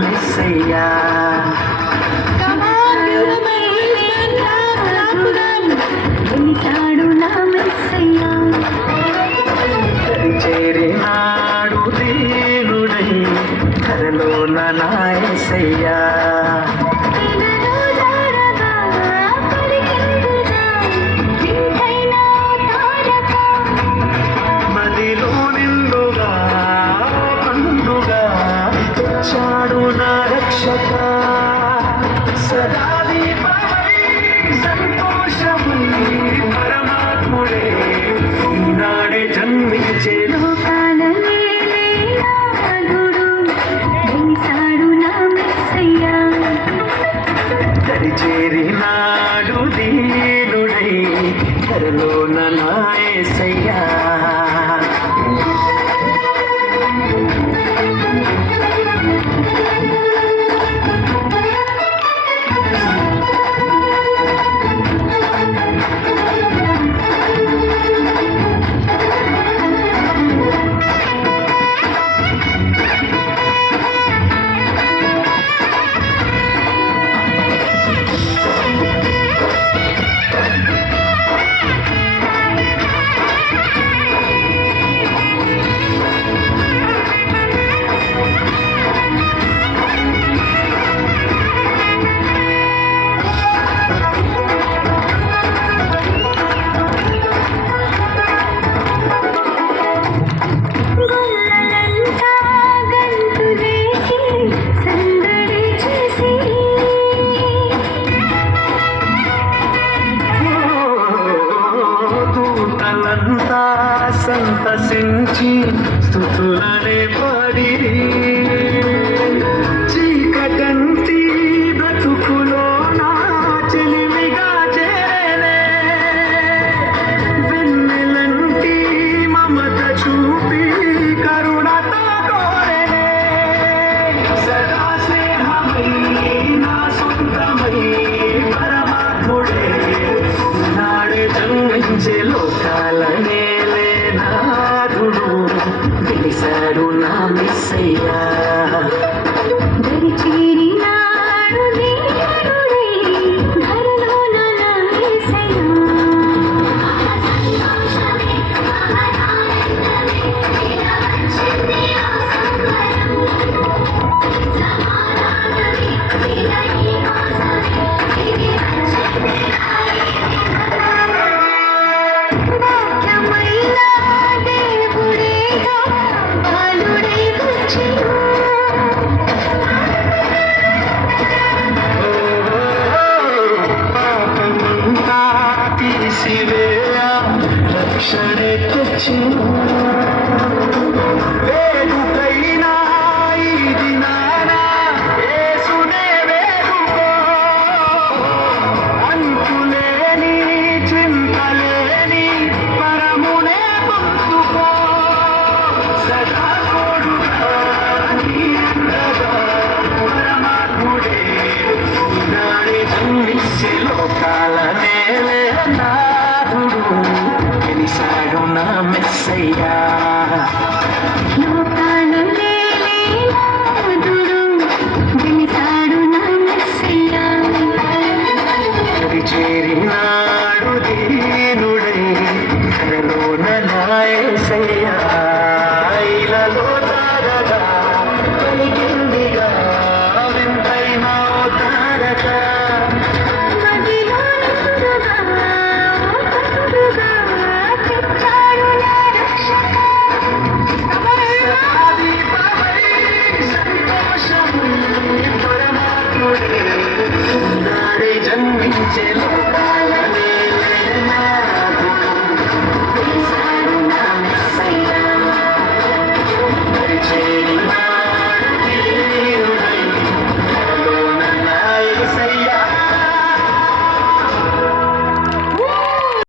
మెస్సయ్యా చేరినాడు దీనుడై కరలోన నా యేసయ్యా మదిలో నిండుగా పండుగా తెచ్చాడు నా రక్షక సదా దీపమై సంతోషమై పరమాత్ముడే ఈనాడే జన్మించే చేరినాడు దీనుడై కరలోన నా యేసయ్యా దూతలంతా సంతసించి స్తుతులనే పాడి చీకటంటి బ్రతుకులో నా చెలిమిగా చేరే వెన్నెలంటి మమత చూపి కరుణతో కోరే సదా స్నేహమై నా సొంతమై పరమాత్ముడే నాడే జన్మించే లోకాల నేలే నాథుడు వెలిసాడు నా మెస్సయ్యా రక్షణే తెచ్చిన వేడుకైనా ఈ దినాన యేసునే వేడుకో అంతులేని చింతలేని పరమునే పొందుకో సదా తోడుగా నీడగా పరమాత్ముడే నాడే జన్మించే లోకాల నేలే నాథుడు వెలిసాడు నా మెస్సయ్యా చేరినాడు దీనుడై కరలోన నా యేసయ్యా ఇలలో తారగా పలికిందిగా వింతైన తారక జన్మించే